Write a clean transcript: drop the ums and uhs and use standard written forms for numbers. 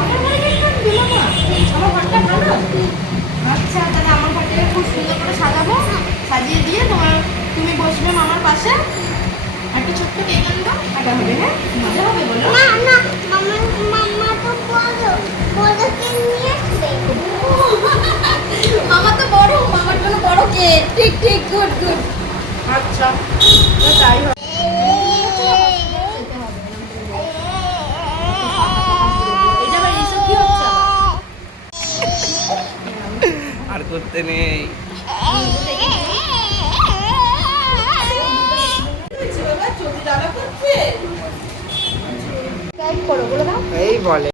আমার ঘরে কেক কাটবে মামা? আমার ঘরটা ভালো? আচ্ছা, তাহলে আমার ঘরটাকে খুব সুন্দর করে সাজাবো, সাজিয়ে দিয়ে তুমি বসবে মামার পাশে, একটা ছোট্ট কেক আনবো, কাটা হবে। হ্যাঁ, মজা হবে বলো? না না, মামা মামা তো বড় কেক নিয়ে আসবে। মামা তো বড়, মামার জন্য বড় কেক। ঠিক ঠিক, গুড গুড। আচ্ছা, তো তাই হবে। এটা আবার এইসব কি হচ্ছে আবার? আর করতে নেই। করো, বলে দাও। এই বলে